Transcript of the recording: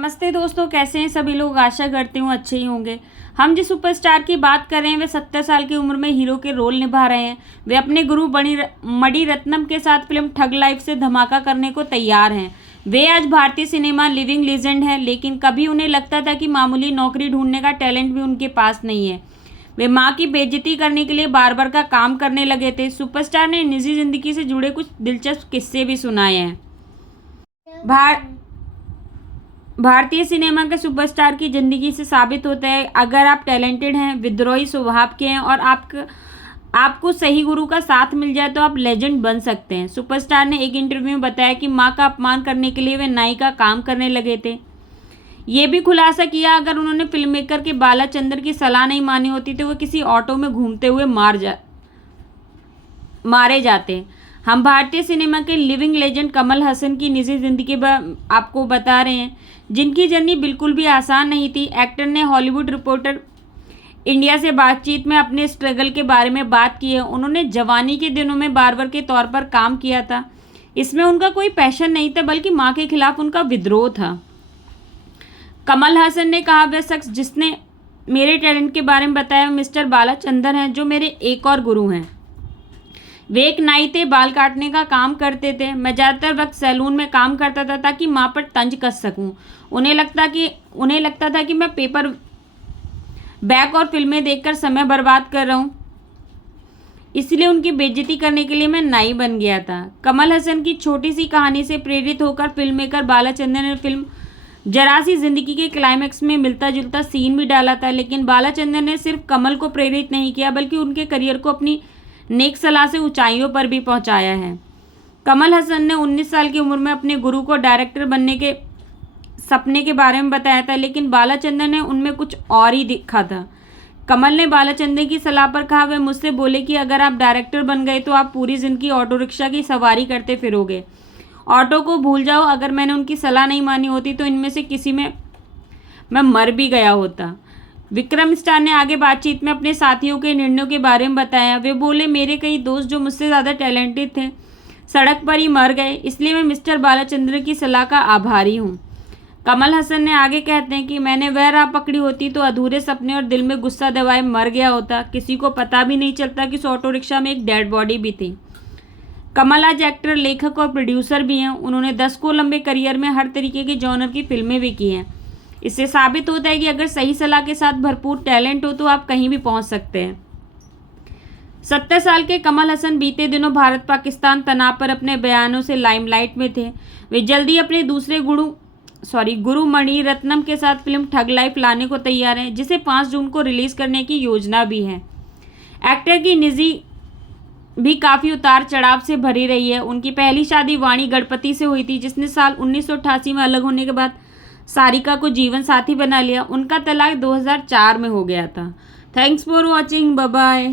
नमस्ते दोस्तों, कैसे हैं सभी लोग। आशा करती हूँ अच्छे ही होंगे। हम जिस सुपरस्टार की बात कर रहे हैं वे 70 साल की उम्र में हीरो के रोल निभा रहे हैं। वे अपने गुरु मणि रत्नम के साथ फिल्म ठग लाइफ से धमाका करने को तैयार हैं। वे आज भारतीय सिनेमा लिविंग लीजेंड हैं, लेकिन कभी उन्हें लगता था कि मामूली नौकरी ढूंढने का टैलेंट भी उनके पास नहीं है। वे माँ की बेइज्जती करने के लिए बार बार का काम करने लगे थे। सुपरस्टार ने निजी जिंदगी से जुड़े कुछ दिलचस्प किस्से भी सुनाए हैं। भारतीय सिनेमा के सुपरस्टार की जिंदगी से साबित होता है, अगर आप टैलेंटेड हैं, विद्रोही स्वभाव के हैं और आपको सही गुरु का साथ मिल जाए तो आप लेजेंड बन सकते हैं। सुपरस्टार ने एक इंटरव्यू में बताया कि मां का अपमान करने के लिए वे नाई का काम करने लगे थे। ये भी खुलासा किया, अगर उन्होंने फिल्म मेकर के बालाचंद्र की सलाह नहीं मानी होती तो वे किसी ऑटो में घूमते हुए मारे जाते। हम भारतीय सिनेमा के लिविंग लेजेंड कमल हसन की निजी जिंदगी आपको बता रहे हैं, जिनकी जर्नी बिल्कुल भी आसान नहीं थी। एक्टर ने हॉलीवुड रिपोर्टर इंडिया से बातचीत में अपने स्ट्रगल के बारे में बात की है। उन्होंने जवानी के दिनों में बार्बर के तौर पर काम किया था। इसमें उनका कोई पैशन नहीं था, बल्कि मां के खिलाफ उनका विद्रोह था। कमल हसन ने कहा, वह शख्स जिसने मेरे टैलेंट के बारे में बताया मिस्टर बालाचंद्र हैं, जो मेरे एक और गुरु हैं। वे एक नाई थे, बाल काटने का काम करते थे। मैं ज़्यादातर वक्त सैलून में काम करता था ताकि माँ पर तंज कस सकूं। उन्हें लगता था कि मैं पेपर बैग और फिल्में देखकर समय बर्बाद कर रहा हूँ, इसलिए उनकी बेइज्जती करने के लिए मैं नाई बन गया था। कमल हसन की छोटी सी कहानी से प्रेरित होकर फिल्म मेकर बालाचंद्र ने फिल्म जरा सी जिंदगी के क्लाइमैक्स में मिलता जुलता सीन भी डाला था। लेकिन बालाचंद्र ने सिर्फ कमल को प्रेरित नहीं किया, बल्कि उनके करियर को अपनी नेक सलाह से ऊंचाइयों पर भी पहुंचाया है। कमल हसन ने 19 साल की उम्र में अपने गुरु को डायरेक्टर बनने के सपने के बारे में बताया था, लेकिन बालाचंद्र ने उनमें कुछ और ही दिखा था। कमल ने बालाचंद्र की सलाह पर कहा, वे मुझसे बोले कि अगर आप डायरेक्टर बन गए तो आप पूरी जिंदगी ऑटो रिक्शा की सवारी करते फिरोगे। ऑटो को भूल जाओ। अगर मैंने उनकी सलाह नहीं मानी होती तो इनमें से किसी में मैं मर भी गया होता। विक्रम स्टार ने आगे बातचीत में अपने साथियों के निर्णयों के बारे में बताया। वे बोले, मेरे कई दोस्त जो मुझसे ज़्यादा टैलेंटेड थे सड़क पर ही मर गए, इसलिए मैं मिस्टर बालाचंद्र की सलाह का आभारी हूँ। कमल हसन ने आगे कहते हैं कि मैंने वह राह पकड़ी होती तो अधूरे सपने और दिल में गुस्सा दबाए मर गया होता। किसी को पता भी नहीं चलता कि उस ऑटो रिक्शा में एक डेड बॉडी भी थी। कमल आज एक्टर, लेखक और प्रोड्यूसर भी हैं। उन्होंने 10 को लंबे करियर में हर तरीके के जॉनर की फिल्में भी की हैं। इससे साबित होता है कि अगर सही सलाह के साथ भरपूर टैलेंट हो तो आप कहीं भी पहुंच सकते हैं। 70 साल के कमल हसन बीते दिनों भारत पाकिस्तान तनाव पर अपने बयानों से लाइमलाइट में थे। वे जल्दी अपने दूसरे गुरु मणि रत्नम के साथ फिल्म ठग लाइफ लाने को तैयार हैं, जिसे 5 जून को रिलीज करने की योजना भी है। एक्टर की निजी भी काफ़ी उतार चढ़ाव से भरी रही है। उनकी पहली शादी वाणी गणपति से हुई थी, जिसने साल 1988 में अलग होने के बाद सारिका को जीवन साथी बना लिया। उनका तलाक 2004 में हो गया था। Thanks for watching, bye bye.